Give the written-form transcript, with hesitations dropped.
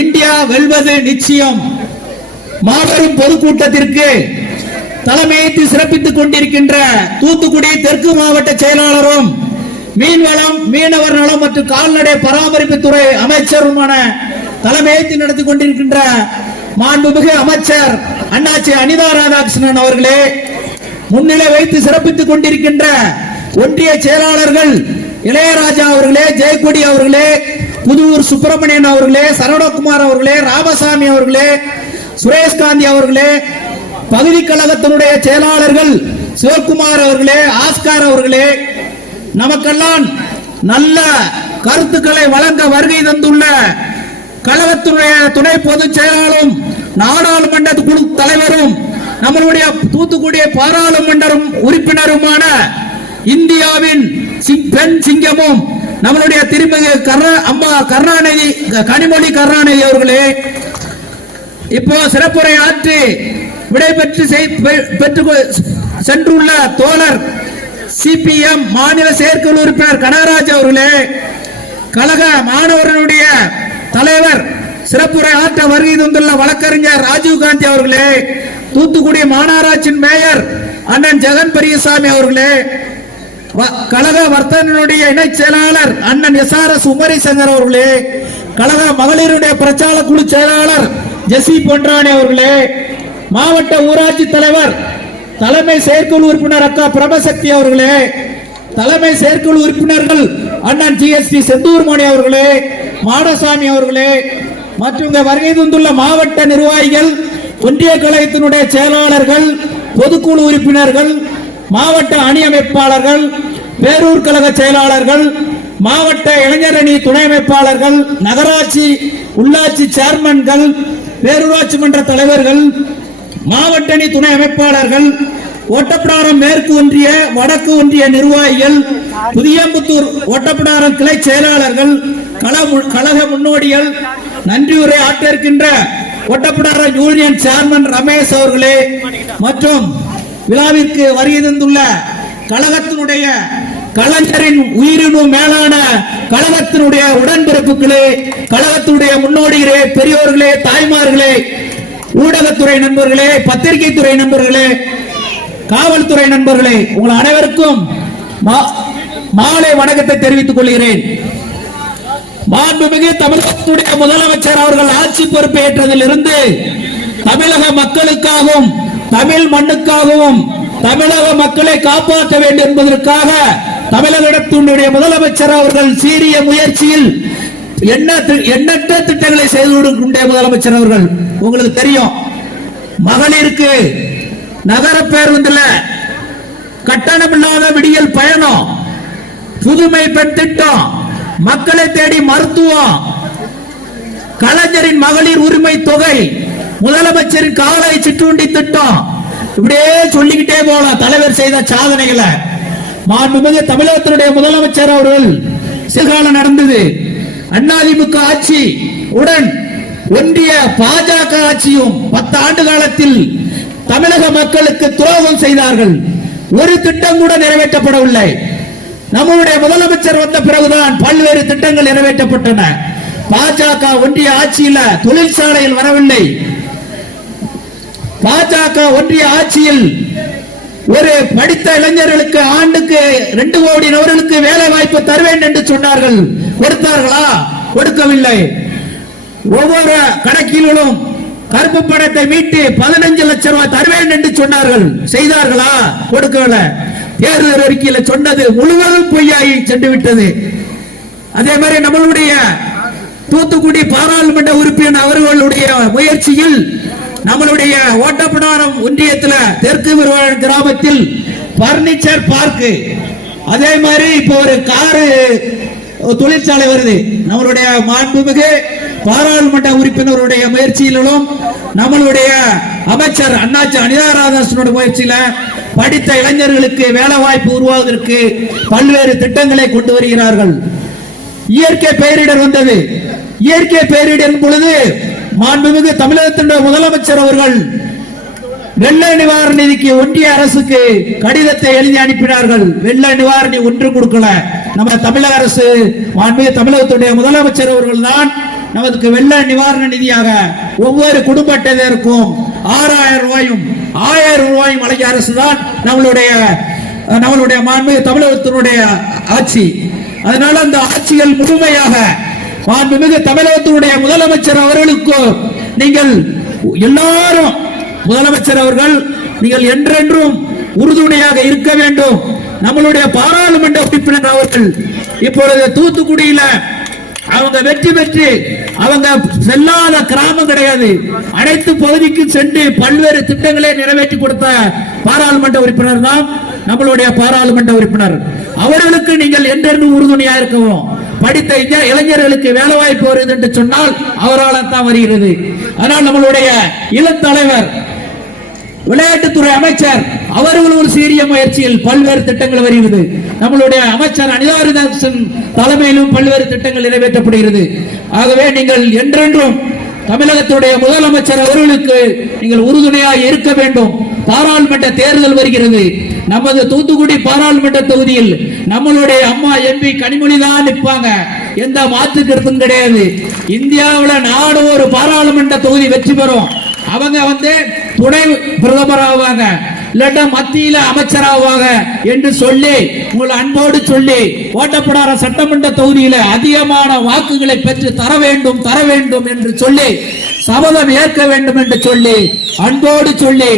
India வெல்வது நிச்சயம். மாபெரும் பொதுக்கூட்டத்திற்கு தலைமையேற்று சிறப்பித்துக் கொண்டிருக்கின்ற தூத்துக்குடி தெற்கு மாவட்ட செயலாளரும் மீன்வளம் மீனவர் நலம் மற்றும் கால்நடை பராமரிப்புத்துறை அமைச்சருமான தலைமையேற்று நடத்தி கொண்டிருக்கின்ற மாண்புமிகு அமைச்சர் அண்ணாச்சி அனிதா ராதாகிருஷ்ணன் அவர்களே, முன்னிலை வைத்து சிறப்பித்துக் கொண்டிருக்கின்ற ஒன்றிய செயலாளர்கள் இளையராஜா அவர்களே, ஜெயக்கொடி அவர்களே, புதூர் சுப்பிரமணியன் அவர்களே, சரவணகுமார் அவர்களே, ராமசாமி அவர்களே, சுரேஷ்காந்தி அவர்களே, பகுதி கழகத்தினுடைய செயலாளர்கள் சிவகுமார் அவர்களே, ஆஸ்கார் அவர்களே, நமக்கெல்லாம் நல்ல கருத்துக்களை வழங்க வருகை தந்துள்ள கழகத்தினுடைய துணை பொதுச் செயலாளரும் நாடாளுமன்ற குழு தலைவரும் நம்மளுடைய தூத்துக்குடி பாராளுமன்ற உறுப்பினருமான இந்தியாவின் பெண் சிங்கமும் நம்மளுடைய திருமதி அம்மா கருணாநிதி கனிமொழி கருணாநிதி அவர்களே, இப்போ சிறப்புரை ஆற்றி விடைபெற்று சென்றுள்ள தோழர் சிபிஎம் மாநில செயற்குழு உறுப்பினர் கனகராஜ் அவர்களே, கழக மாணவர்களுடைய தலைவர் சிறப்புரை ஆற்ற வருகை தந்துள்ள வழக்கறிஞர் ராஜீவ்காந்தி அவர்களே, தூத்துக்குடி மாநகராட்சியின் மேயர் அண்ணன் ஜெகன் பெரியசாமி அவர்களே, கழக வர்த்தகனுடைய இணை செயலாளர் அண்ணன் எஸ்ஆர்எஸ் உமரி சங்கர் அவர்களே, கழக மகளிருடைய பிரச்சார குழு செயலாளர் ஜெசி பொன்ராணி அவர்களே, மாவட்ட ஊராட்சி தலைவர் தலைமை செயற்குழு உறுப்பினர் அக்கா பிரபசக்தி அவர்களே, தலைமை செயற்குழு உறுப்பினர்கள் அண்ணன் ஜிஎஸ்டி செந்தூர்மணி அவர்களே, மாடசாமி அவர்களே, மற்றும் வருகை தந்துள்ள மாவட்ட நிர்வாகிகள், ஒன்றிய கழகத்தினுடைய செயலாளர்கள், பொதுக்குழு உறுப்பினர்கள், மாவட்ட அணி அமைப்பாளர்கள், பேரூர் கழக செயலாளர்கள், மாவட்ட இளைஞரணி துணை அமைப்பாளர்கள், நகராட்சி உள்ளாட்சி சேர்மன்கள், பேரூராட்சி மன்ற தலைவர்கள், மாவட்ட அணி துணை அமைப்பாளர்கள், ஒட்டப்பிடாரம் மேற்கு ஒன்றிய வடக்கு ஒன்றிய நிர்வாகிகள், புதியம்புத்தூர் ஒட்டப்பிடாரம் கிளை செயலாளர்கள், கழக முன்னோடிகள், நன்றியுரை ஆற்றிருக்கின்ற ஒட்டப்பிடாரம் யூனியன் சேர்மன் ரமேஷ் அவர்களே, மற்றும் விழாவிற்கு வருகை தந்துள்ள கழகத்தினுடைய கலைஞரின் உயிரினும் மேலான கழகத்தினுடைய உடன்பிறப்புகளே, கழகத்தினுடைய முன்னோடிகளே, பெரியோர்களே, தாய்மார்களே, ஊடகத்துறை நண்பர்களே, பத்திரிகை துறை நண்பர்களே, காவல்துறை நண்பர்களே, உங்கள் அனைவருக்கும் மாலை வணக்கத்தை தெரிவித்துக் கொள்கிறேன். மாண்புமிகு தமிழகத்துடைய முதலமைச்சர் அவர்கள் ஆட்சி பொறுப்பேற்றதில் இருந்து தமிழக மக்களுக்காகவும் தமிழ் மண்ணுக்காகவும் தமிழக மக்களை காப்பாற்ற வேண்டும் என்பதற்காக தமிழகத்தினுடைய முதலமைச்சர் அவர்கள் சீரிய முயற்சியில் எண்ணற்ற திட்டங்களை செய்து கொண்டிருக்கின்ற முதலமைச்சர் அவர்கள். உங்களுக்கு தெரியும், மகளிருக்கு நகர பேருந்துல கட்டணமில்லாத விடியல் பயணம், புதுமை பெண் திட்டம், மக்களை தேடி மருத்துவம், கலைஞரின் மகளிர் உரிமை தொகை, முதலமைச்சரின் காலை சிற்றுண்டி திட்டம், இப்படியே சொல்லிக்கிட்டே போலாம் தலைவர் செய்த சாதனைகளை. மாண்புமிகு தமிழகத்தினுடைய முதலமைச்சர் அவர்கள் சிறுகாலம் நடந்தது. அதிமுக ஆட்சி உடன் ஒன்றிய பாஜக ஆட்சியும் 10 ஆண்டு காலத்தில் தமிழக மக்களுக்கு துரோகம் செய்தார்கள். ஒரு திட்டம் கூட நிறைவேற்றப்படவில்லை. நம்முடைய முதலமைச்சர் வந்த பிறகுதான் பல்வேறு திட்டங்கள் நிறைவேற்றப்பட்டன. பாஜக ஒன்றிய ஆட்சியில் தொழிற்சாலையில் வரவில்லை. பாஜக ஒன்றிய ஆட்சியில் ஒரு படித்த இளைஞர்களுக்கு ஆண்டுக்கு 2 கோடி நபர்களுக்கு வேலை வாய்ப்பு தருவேன் என்று சொன்னார்கள். கொடுத்தார்களா? கொடுக்கவில்லை. ஒவ்வொரு கணக்கிலும் கருப்பு பணத்தை மீட்டு 15 லட்சம் ரூபாய் தருவேன் என்று சொன்னார்கள். செய்தார்களா? கொடுக்கவில்லை. தேர்தல் அறிக்கையில் சொன்னது முழுவதும் பொய்யாகி சென்று விட்டது. அதே மாதிரி நம்மளுடைய தூத்துக்குடி பாராளுமன்ற உறுப்பினர் அவர்களுடைய முயற்சியில் நம்மளுடைய ஓட்டப்பிடாரம் ஒன்றியத்தில் தெற்கு கிராமத்தில் பர்னிச்சர் பார்க், அதே மாதிரி இப்போ ஒரு காரு தொழிற்சாலை வருது. நம்மளுடைய மாண்புமிகு பாராளுமன்ற உறுப்பினருடைய முயற்சியிலும் நம்மளுடைய அமைச்சர் அண்ணாச்சி அனிதா ராதாகிருஷ்ணனுடைய முயற்சியில படித்த இளைஞர்களுக்கு வேலை வாய்ப்பு உருவாவதற்கு பல்வேறு திட்டங்களை கொண்டு வருகிறார்கள். இயற்கை பேரிடர் வந்தது. இயற்கை பேரிடர் பொழுது மாண்புமிகு தமிழகத்தினுடைய முதலமைச்சர் அவர்கள் வெள்ள நிவாரண நிதிக்கு ஒன்றிய அரசுக்கு கடிதத்தை எழுதி அனுப்பினார்கள். வெள்ள நிவாரணி ஒன்று கொடுக்கல. நம்ம தமிழக அரசு மாண்புமிகு தமிழகத்துடைய முதலமைச்சர் அவர்கள் தான் நமக்கு வெள்ள நிவாரண நிதியாக ஒவ்வொரு குடும்ப அட்டைதாரருக்கும் 6000 ரூபாயும் 1000 ரூபாயும் வழங்கிய அரசு தான் நம்மளுடைய மாண்புமிகு தமிழகத்தினுடைய ஆட்சி. அதனால அந்த ஆட்சிகள் முழுமையாக மாண்புமிகு தமிழகத்தினுடைய முதலமைச்சர் அவர்களுக்கு நீங்கள் எல்லாரும், முதலமைச்சர் அவர்கள் நீங்கள் என்றென்றும் உறுதுணையாக இருக்க வேண்டும். நம்மளுடைய பாராளுமன்ற உறுப்பினர் அவர்கள் இப்பொழுது தூத்துக்குடியில அவங்க வெற்றி பெற்று அவங்க செல்லாத கிராமம் கிடையாது, அனைத்து பகுதிக்கும் சென்று பல்வேறு திட்டங்களை நிறைவேற்றி கொடுத்த பாராளுமன்ற உறுப்பினர் தான் நம்மளுடைய பாராளுமன்ற உறுப்பினர். அவர்களுக்கு நீங்கள் என்றென்றும் உறுதுணையா இருக்கவும். படித்த இளைஞர்களுக்கு வேலை வாய்ப்பு வருது என்று சொன்னால் அவரால் தான் வருகிறது. ஆனால் நம்மளுடைய இளம் தலைவர் விளையாட்டுத்துறை அமைச்சர் அவர்கள் ஒரு சீரிய முயற்சியில் பல்வேறு திட்டங்கள் வருகிறது. நம்மளுடைய அமைச்சர் அனிதாரிதாசன் தலைமையிலும் பல்வேறு திட்டங்கள் நிறைவேற்றப்படுகிறது. ஆகவே நீங்கள் என்றென்றும் தமிழகத்துடைய முதலமைச்சர் அவர்களுக்கு நீங்கள் உறுதுணையாக இருக்க வேண்டும். பாராளுமன்ற தேர்தல் வருகிறது. நமது தூத்துக்குடி பாராளுமன்ற தொகுதியில் நம்மளுடைய அம்மா எம்பி கனிமொழி தான் நிற்பாங்க, எந்த மாற்று கருத்தும் கிடையாது. இந்தியாவில் நாடு ஒரு பாராளுமன்ற தொகுதி வெற்றி பெறும், அவங்க துணை பிரதமர் ஆவாங்க, இல்லட்டா மத்தியில அமைச்சர் ஆவாங்க என்று சொல்லி உங்களை அன்போடு சொல்லி ஓட்டப்படாத சட்டமன்ற தொகுதியில அதிகமான வாக்குகளை பெற்று தர வேண்டும் என்று சொல்லி சபதம் ஏற்க வேண்டும் என்று சொல்லி அன்போடு சொல்லி